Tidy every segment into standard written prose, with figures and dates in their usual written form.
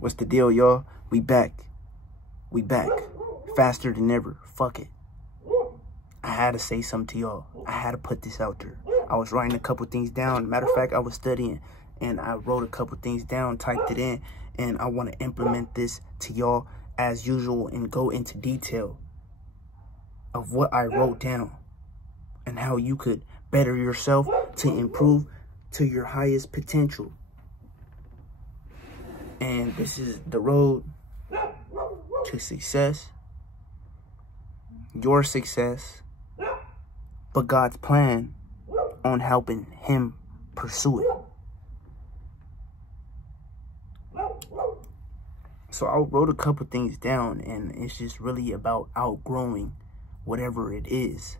What's the deal, y'all? We back. We back. Faster than ever. Fuck it. I had to say something to y'all. I had to put this out there. I was writing a couple things down. Matter of fact, I was studying and I wrote a couple things down, typed it in, and I want to implement this to y'all as usual and go into detail of what I wrote down and how you could better yourself to improve to your highest potential. And this is the road to success, your success, but God's plan on helping him pursue it. So I wrote a couple things down, and it's just really about outgrowing whatever it is.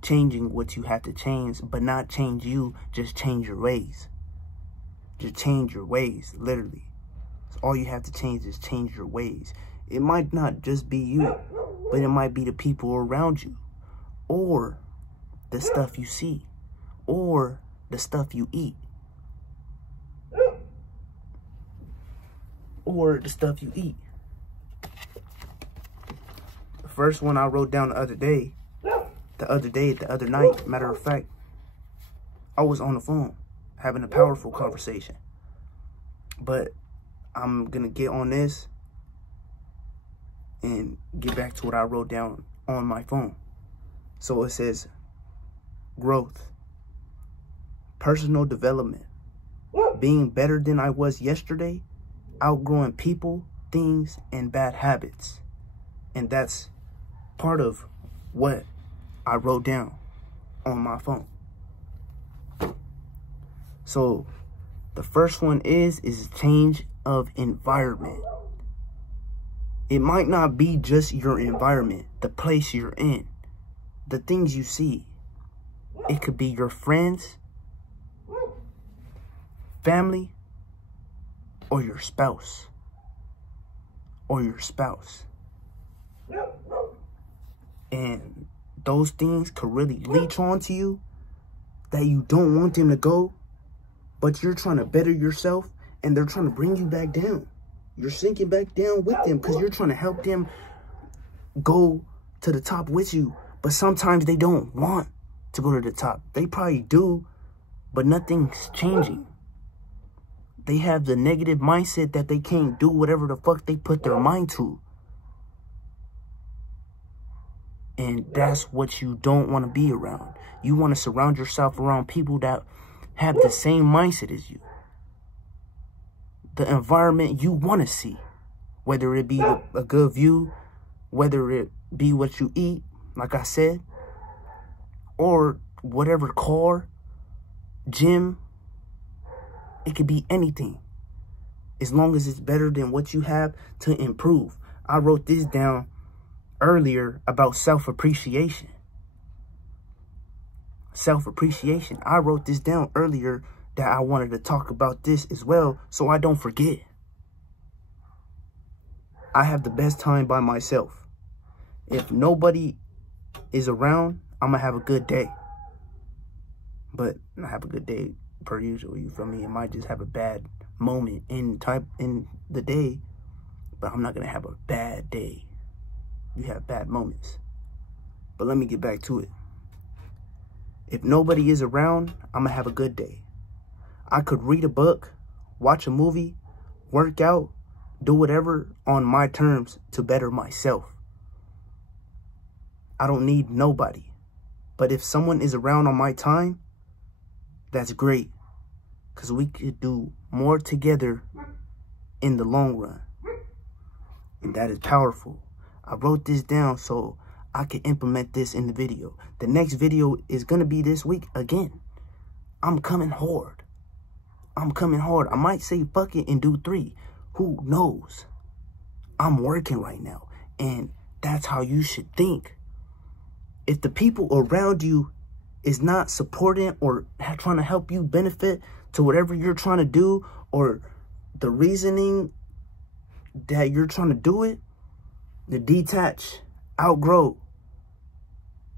Changing what you have to change, but not change you, just change your ways. Just change your ways, literally. So all you have to change is change your ways. It might not just be you, but it might be the people around you, or the stuff you see, or the stuff you eat, or the stuff you eat. The first one I wrote down the other night, matter of fact, I was on the phone having a powerful conversation. But I'm going to get on this and get back to what I wrote down on my phone. So it says growth, personal development, being better than I was yesterday, outgrowing people, things, and bad habits. And that's part of what I wrote down on my phone. So the first one is change of environment. It might not be just your environment, the place you're in, the things you see. It could be your friends, family, or your spouse. And those things could really leech onto you that you don't want them to go, but you're trying to better yourself and they're trying to bring you back down. You're sinking back down with them because you're trying to help them go to the top with you. But sometimes they don't want to go to the top. They probably do, but nothing's changing. They have the negative mindset that they can't do whatever the fuck they put their mind to. And that's what you don't want to be around. You want to surround yourself around people that have the same mindset as you. The environment you want to see. Whether it be a good view, whether it be what you eat, like I said, or whatever car, gym, it could be anything. As long as it's better than what you have to improve. I wrote this down earlier about self-appreciation. Self-appreciation. I wrote this down earlier that I wanted to talk about this as well so I don't forget. I have the best time by myself. If nobody is around, I'm going to have a good day. But I have a good day per usual, you feel me? It might just have a bad moment in the day, but I'm not going to have a bad day. You have bad moments. But let me get back to it. If nobody is around, I'm going to have a good day. I could read a book, watch a movie, work out, do whatever on my terms to better myself. I don't need nobody. But if someone is around on my time, that's great. Because we could do more together in the long run. And that is powerful. I wrote this down so I can implement this in the video. The next video is going to be this week again. I'm coming hard. I'm coming hard. I might say fuck it and do 3. Who knows? I'm working right now. And that's how you should think. If the people around you is not supporting or trying to help you benefit to whatever you're trying to do, or the reasoning that you're trying to do it, the detach, outgrow.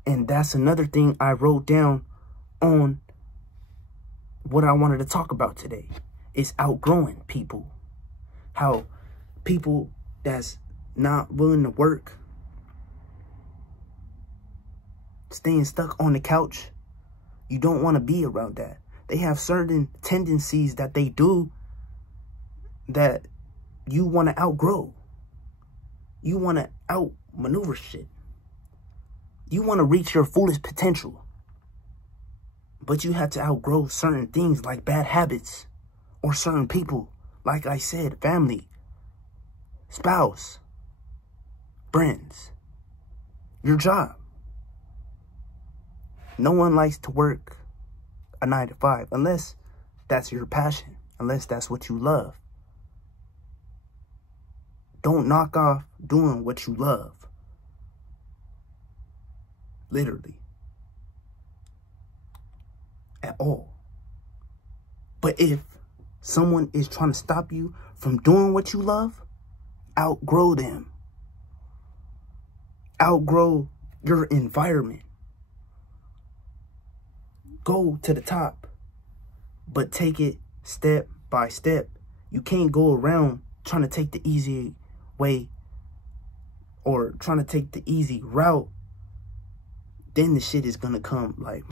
And that's another thing I wrote down on what I wanted to talk about today. Is outgrowing people. How people that's not willing to work, staying stuck on the couch, you don't want to be around that. They have certain tendencies that they do that you want to outgrow. You want to outmaneuver shit. You want to reach your fullest potential. But you have to outgrow certain things like bad habits or certain people. Like I said, family, spouse, friends, your job. No one likes to work a 9 to 5 unless that's your passion, unless that's what you love. Don't knock off doing what you love. Literally. At all. But if someone is trying to stop you from doing what you love, outgrow them. Outgrow your environment. Go to the top, but take it step by step. You can't go around trying to take the easy way or trying to take the easy route. Then the shit is gonna come like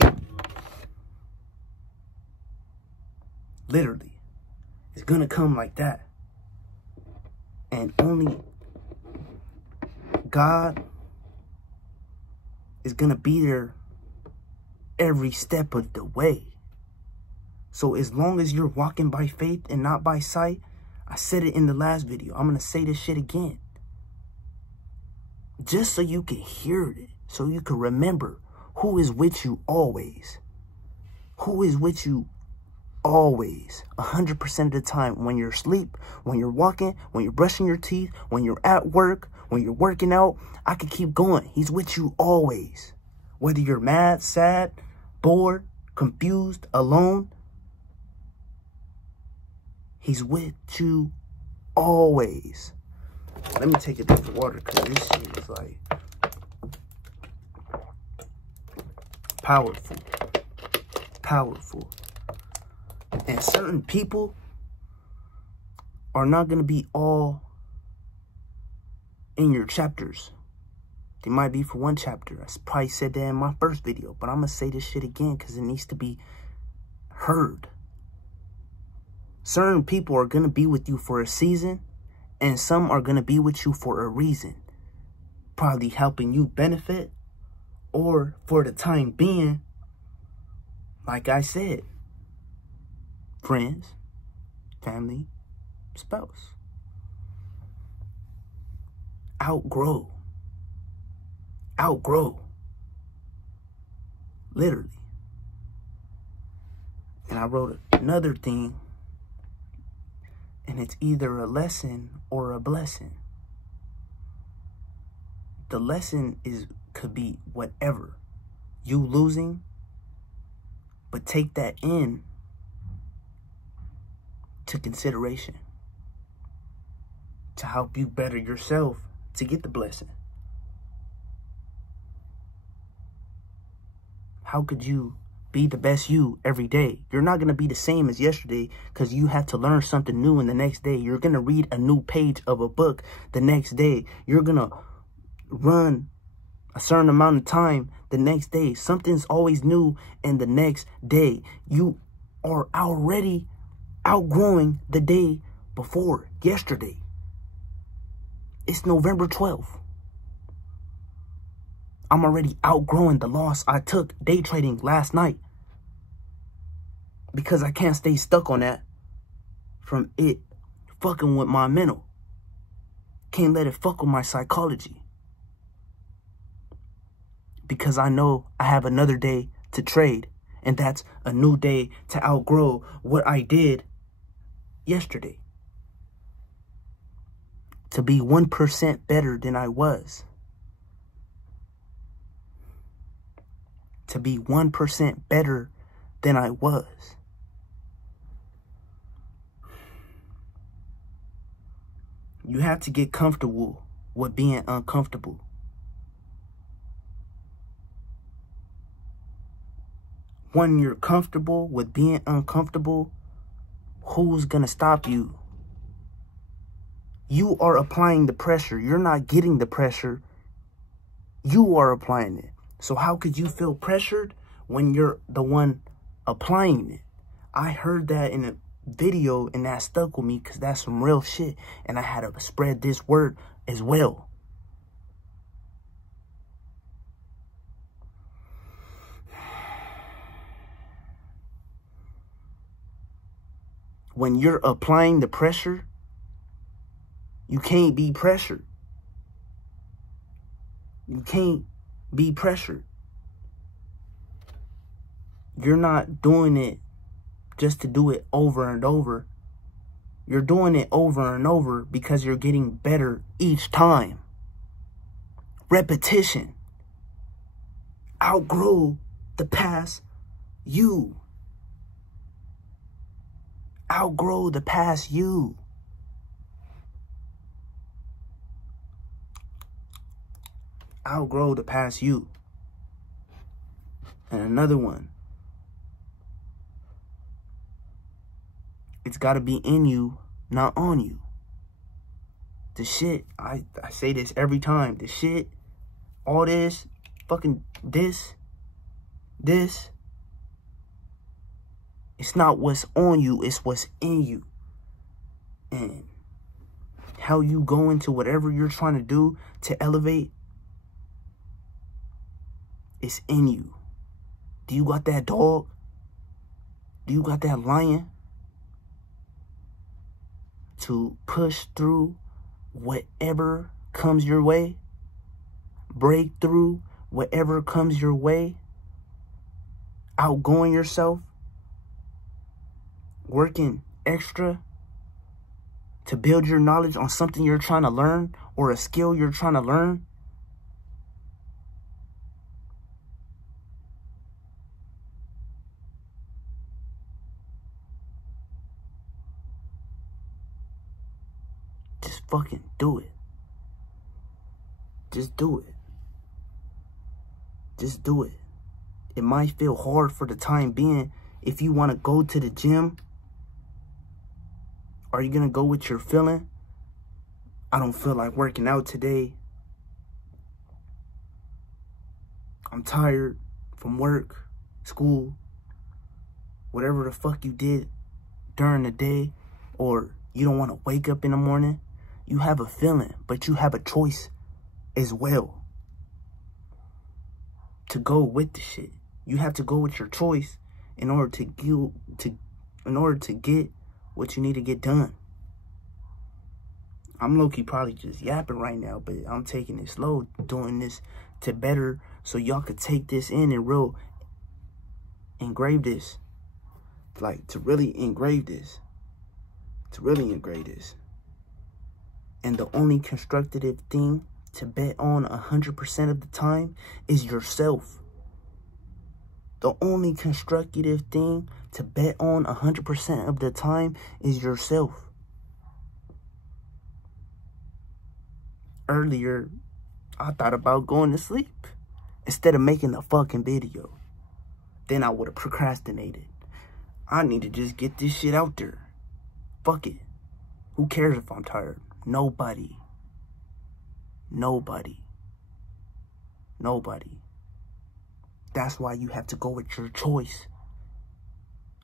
literally. It's gonna come like that. And only God is gonna be there every step of the way. So as long as you're walking by faith and not by sight, I said it in the last video, I'm gonna say this shit again. Just so you can hear it, so you can remember who is with you always. Who is with you always, 100% of the time, when you're asleep, when you're walking, when you're brushing your teeth, when you're at work, when you're working out. I can keep going. He's with you always. Whether you're mad, sad, bored, confused, alone, he's with you always. Let me take a drink of water because this shit is like powerful. Powerful. And certain people are not going to be all in your chapters. They might be for one chapter. I probably said that in my first video, but I'm going to say this shit again because it needs to be heard. Certain people are going to be with you for a season, and some are going to be with you for a reason. Probably helping you benefit, or for the time being, like I said, friends, family, spouse. Outgrow. Outgrow. Literally. And I wrote another thing, and it's either a lesson or a blessing. The lesson could be whatever. You losing, but take that in to consideration to help you better yourself to get the blessing. How could you be the best you every day? You're not going to be the same as yesterday because you have to learn something new in the next day. You're going to read a new page of a book the next day. You're going to run a certain amount of time the next day. Something's always new in the next day. You are already outgrowing the day before yesterday. It's November 12th. I'm already outgrowing the loss I took day trading last night. Because I can't stay stuck on that from it fucking with my mental. Can't let it fuck with my psychology. Because I know I have another day to trade. And that's a new day to outgrow what I did yesterday. To be 1% better than I was. To be 1% better than I was. You have to get comfortable with being uncomfortable. When you're comfortable with being uncomfortable, who's gonna stop you? You are applying the pressure. You're not getting the pressure. You are applying it. So how could you feel pressured when you're the one applying it? I heard that in a video and that stuck with me because that's some real shit. And I had to spread this word as well. When you're applying the pressure, you can't be pressured. You can't be pressured. You're not doing it just to do it over and over. You're doing it over and over because you're getting better each time. Repetition. Outgrow the past you. Outgrow the past you. Outgrow the past you. And another one. It's got to be in you, not on you. The shit, I say this every time. The shit, all this, fucking this. It's not what's on you, it's what's in you. And how you go into whatever you're trying to do to elevate, it's in you. Do you got that dog? Do you got that lion to push through whatever comes your way? Break through whatever comes your way? Outgoing yourself? Working extra to build your knowledge on something you're trying to learn or a skill you're trying to learn? Just fucking do it. Just do it. Just do it. It might feel hard for the time being. If you want to go to the gym, are you going to go with your feeling? I don't feel like working out today. I'm tired from work, school, whatever the fuck you did during the day, or you don't want to wake up in the morning. You have a feeling, but you have a choice as well to go with the shit. You have to go with your choice in order to get what you need to get done. I'm low-key probably just yapping right now, but I'm taking it slow, doing this to better so y'all could take this in and real engrave this. Like, to really engrave this. To really engrave this. And the only constructive thing to bet on 100% of the time is yourself. The only constructive thing to bet on 100% of the time is yourself. Earlier, I thought about going to sleep instead of making the fucking video. Then I would have procrastinated. I need to just get this shit out there. Fuck it. Who cares if I'm tired? Nobody. Nobody. Nobody. That's why you have to go with your choice.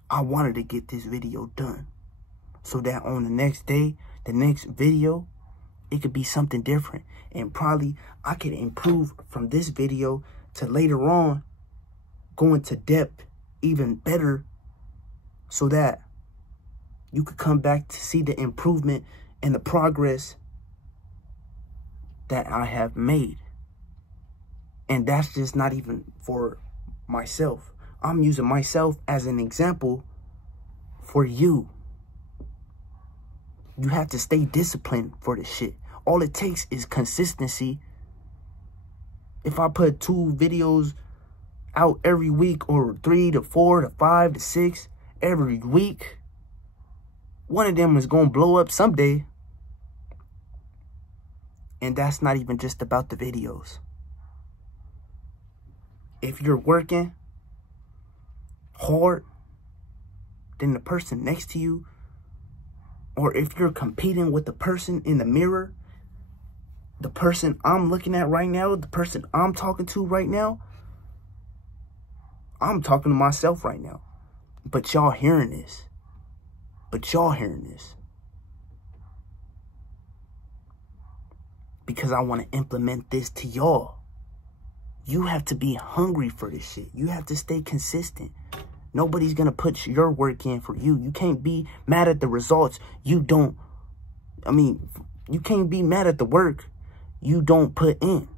I wanted to get this video done so that on the next day, the next video, it could be something different. And probably I could improve from this video to later on go into depth even better so that you could come back to see the improvement and the progress that I have made. And that's just not even for myself. I'm using myself as an example for you. You have to stay disciplined for this shit. All it takes is consistency. If I put 2 videos out every week, or 3 to 4 to 5 to 6 every week, one of them is going to blow up someday. And that's not even just about the videos. If you're working hard, then the person next to you or if you're competing with the person in the mirror, the person I'm looking at right now, the person I'm talking to right now, I'm talking to myself right now. But y'all hearing this. Because I want to implement this to y'all. You have to be hungry for this shit. You have to stay consistent. Nobody's going to put your work in for you. You can't be mad at the results. You can't be mad at the work you don't put in.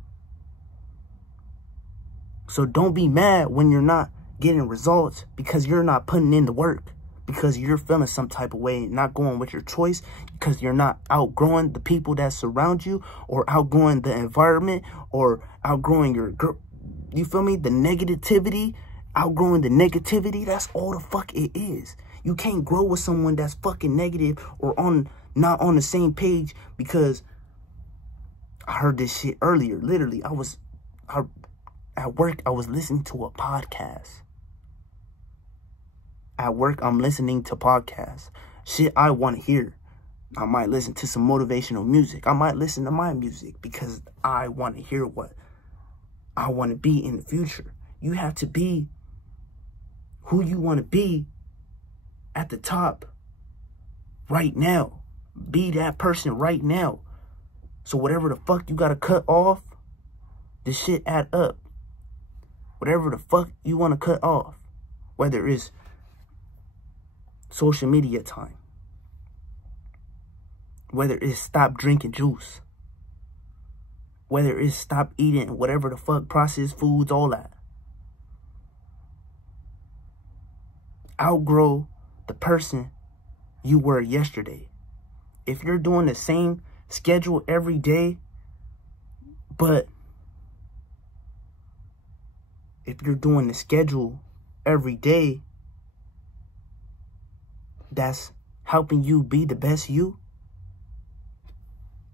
So don't be mad when you're not getting results because you're not putting in the work, because you're feeling some type of way and not going with your choice, because you're not outgrowing the people that surround you, or outgrowing the environment, or outgrowing you feel me? The negativity, outgrowing the negativity. That's all the fuck it is. You can't grow with someone that's fucking negative or not on the same page, because I heard this shit earlier. Literally, at work, I was listening to a podcast. At work, I'm listening to podcasts. Shit I want to hear. I might listen to some motivational music. I might listen to my music because I want to hear what I want to be in the future. You have to be who you want to be at the top right now. Be that person right now. So whatever the fuck you got to cut off, the shit add up. Whatever the fuck you want to cut off, whether it's social media time, whether it's stop drinking juice, whether it's stop eating whatever the fuck, processed foods, all that. Outgrow the person you were yesterday. If you're doing the same schedule every day, but if you're doing the schedule every day that's helping you be the best you,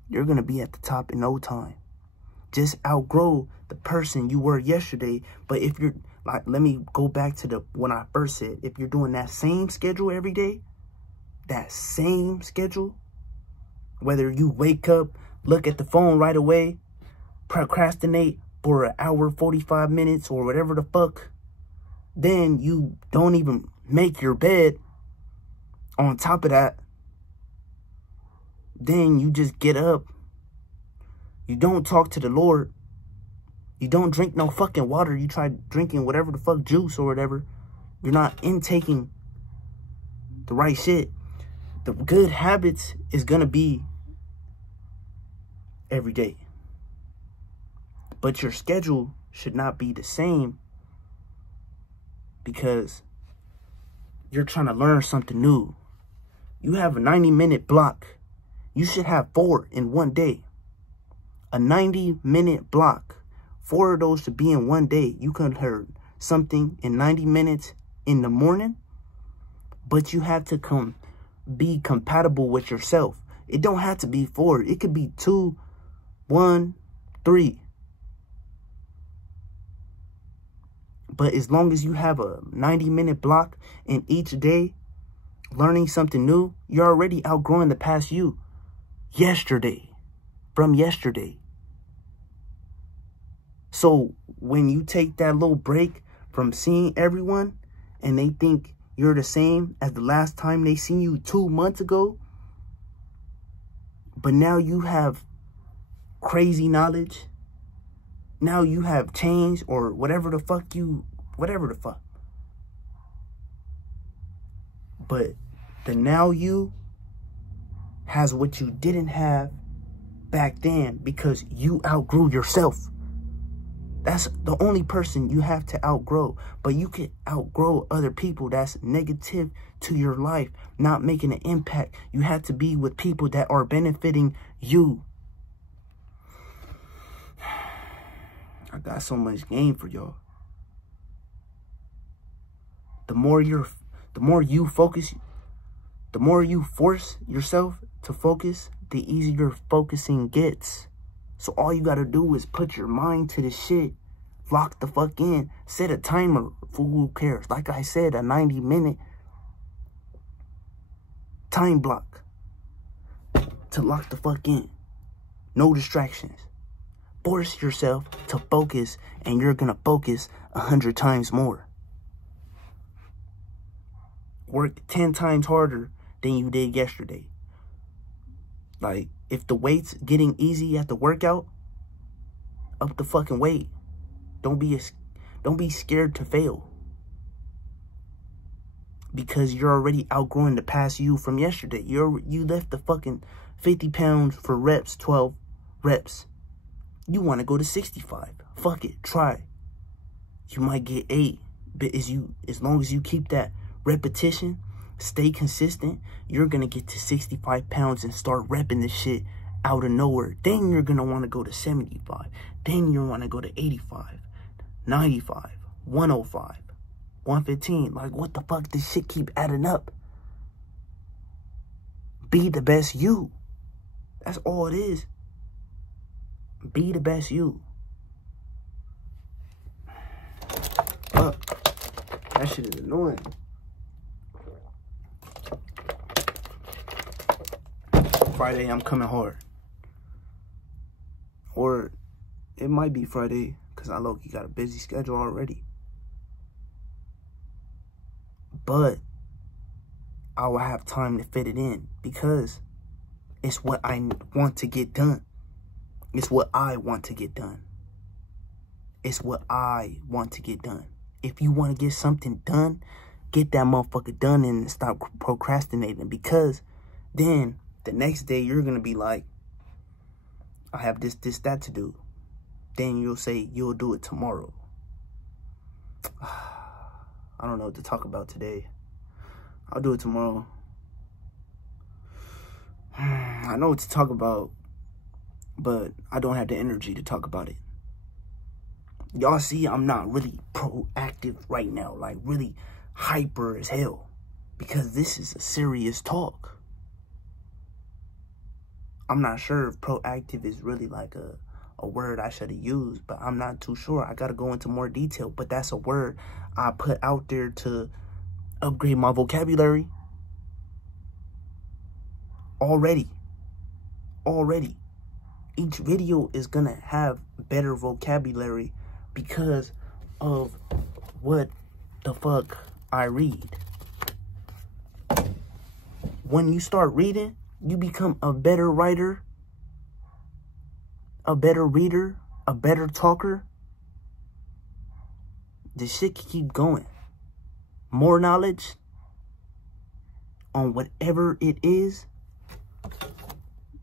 you're going to be at the top in no time. Just outgrow the person you were yesterday. But if you're, like, let me go back to when I first said, if you're doing that same schedule every day, that same schedule, whether you wake up, look at the phone right away, procrastinate for an hour, 45 minutes, or whatever the fuck, then you don't even make your bed. On top of that, then you just get up. You don't talk to the Lord. You don't drink no fucking water. You try drinking whatever the fuck juice or whatever. You're not intaking the right shit. The good habits is gonna be every day. But your schedule should not be the same, because you're trying to learn something new. You have a 90-minute block. You should have 4 in one day. A 90-minute block. 4 of those should be in one day. You can learn something in 90 minutes in the morning, but you have to be compatible with yourself. It don't have to be 4. It could be 2, 1, 3. But as long as you have a 90-minute block in each day, learning something new, you're already outgrowing the past you. From yesterday. So when you take that little break from seeing everyone and they think you're the same as the last time they seen you 2 months ago, but now you have crazy knowledge, now you have changed, or whatever the fuck. But the now you has what you didn't have back then, because you outgrew yourself. That's the only person you have to outgrow. But you can outgrow other people that's negative to your life, not making an impact. You have to be with people that are benefiting you. I got so much game for y'all. The more you force yourself to focus, the easier focusing gets. So all you gotta do is put your mind to the shit. Lock the fuck in. Set a timer for who cares. Like I said, a 90-minute time block. to lock the fuck in. No distractions. Force yourself to focus, and you're gonna focus 100 times more. Work 10 times harder than you did yesterday. Like, if the weight's getting easy at the workout, up the fucking weight. Don't be scared to fail. Because you're already outgrowing the past you from yesterday. You left the fucking 50 pounds for reps, 12 reps. You want to go to 65. Fuck it, try. You might get 8, but as long as you keep that repetition, stay consistent, you're going to get to 65 pounds and start repping this shit out of nowhere. Then you're going to want to go to 75. Then you want to go to 85, 95, 105, 115. Like, what the fuck? This shit keep adding up. Be the best you. That's all it is. Be the best you. That shit is annoying. Friday, I'm coming hard. Or it might be Friday, because I low-key got a busy schedule already. But I will have time to fit it in, because it's what I want to get done. It's what I want to get done. It's what I want to get done. If you want to get something done, get that motherfucker done and stop procrastinating. Because then the next day you're going to be like, I have this, that to do. Then you'll say you'll do it tomorrow. I don't know what to talk about today. I'll do it tomorrow. I know what to talk about, but I don't have the energy to talk about it. Y'all see, I'm not really proactive right now, like really hyper as hell, because this is a serious talk. I'm not sure if proactive is really like a word I should have used, but I'm not too sure. I got to go into more detail, but that's a word I put out there to upgrade my vocabulary. Already. Each video is going to have better vocabulary because of what the fuck I read. When you start reading, you become a better writer, a better reader, a better talker. This shit can keep going. More knowledge on whatever it is.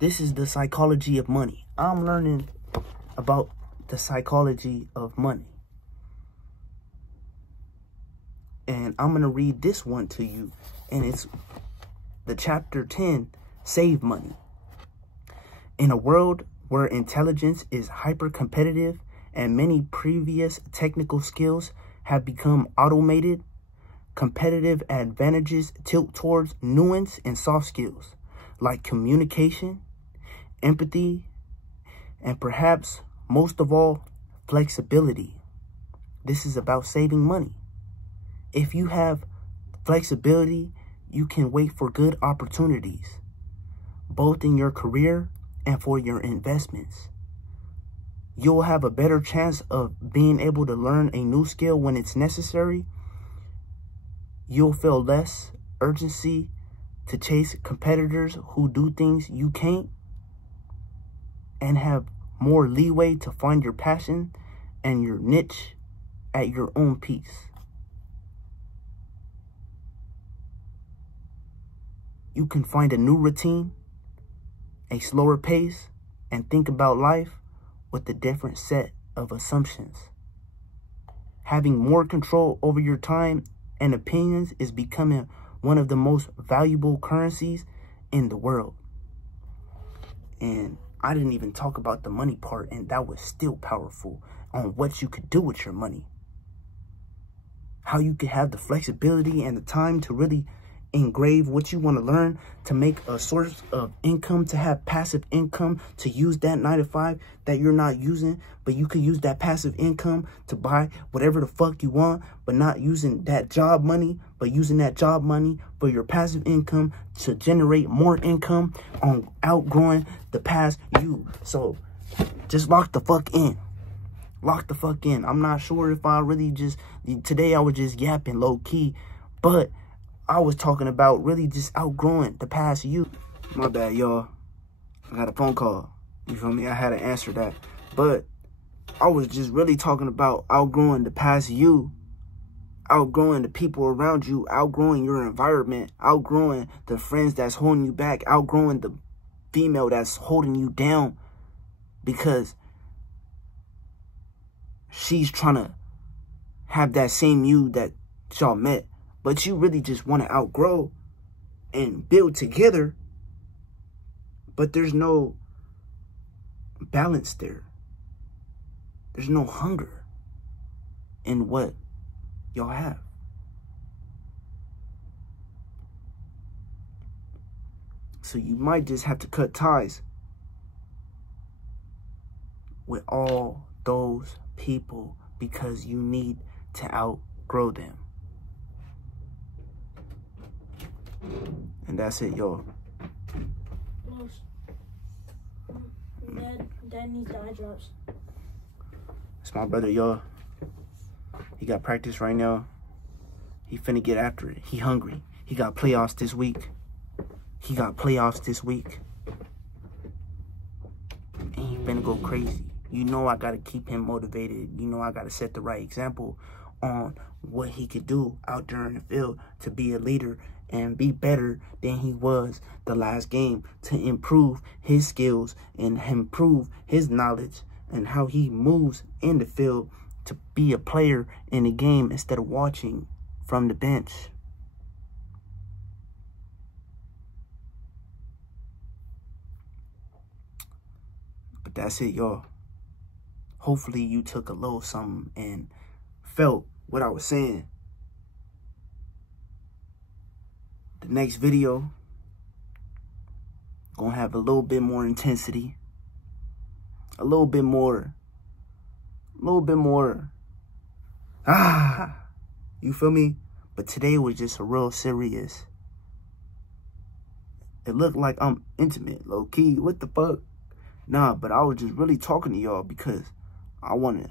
This is the psychology of money. I'm learning about the psychology of money. And I'm going to read this one to you. And it's the chapter 10, Save Money. In a world where intelligence is hyper-competitive and many previous technical skills have become automated, competitive advantages tilt towards nuance and soft skills like communication, empathy, and perhaps most of all, flexibility. This is about saving money. If you have flexibility, you can wait for good opportunities, both in your career and for your investments. You'll have a better chance of being able to learn a new skill when it's necessary. You'll feel less urgency to chase competitors who do things you can't, and have more leeway to find your passion and your niche at your own pace. You can find a new routine, a slower pace, and think about life with a different set of assumptions. Having more control over your time and opinions is becoming one of the most valuable currencies in the world. And I didn't even talk about the money part, and that was still powerful on what you could do with your money. How you could have the flexibility and the time to really engrave what you want to learn to make a source of income, to have passive income, to use that 9 to 5 that you're not using, but you could use that passive income to buy whatever the fuck you want, but not using that job money, but using that job money for your passive income to generate more income on outgrowing the past you. So just lock the fuck in. Lock the fuck in. I'm not sure if I really just, today I was just yapping low key, but I was talking about really just outgrowing the past you. My bad, y'all. I got a phone call. You feel me? I had to answer that. But I was just really talking about outgrowing the past you. Outgrowing the people around you. Outgrowing your environment. Outgrowing the friends that's holding you back. Outgrowing the female that's holding you down. Because she's trying to have that same you that y'all met. But you really just want to outgrow and build together. But there's no balance there. There's no hunger in what y'all have. So you might just have to cut ties with all those people because you need to outgrow them. And that's it, y'all. Dad needs the eye drops. It's my brother, y'all. He got practice right now. He finna get after it. He hungry. He got playoffs this week. And he finna go crazy. You know I gotta keep him motivated. You know I gotta set the right example on what he could do out there in the field to be a leader and be better than he was the last game, to improve his skills and improve his knowledge and how he moves in the field, to be a player in the game instead of watching from the bench. But that's it, y'all. Hopefully you took a little something and felt what I was saying. The next video gonna have a little bit more intensity, a little bit more, you feel me? But today was just a real serious. It looked like I'm intimate, low key. What the fuck? Nah, but I was just really talking to y'all because I want to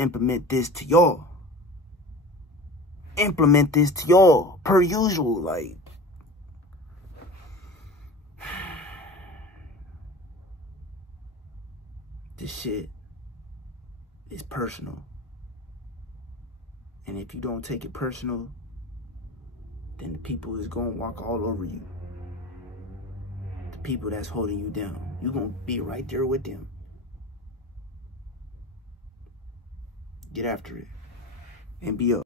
implement this to y'all. Implement this to y'all per usual. Like, this shit is personal. And if you don't take it personal, then the people is going to walk all over you. The people that's holding you down. You're going to be right there with them. Get after it. MBO.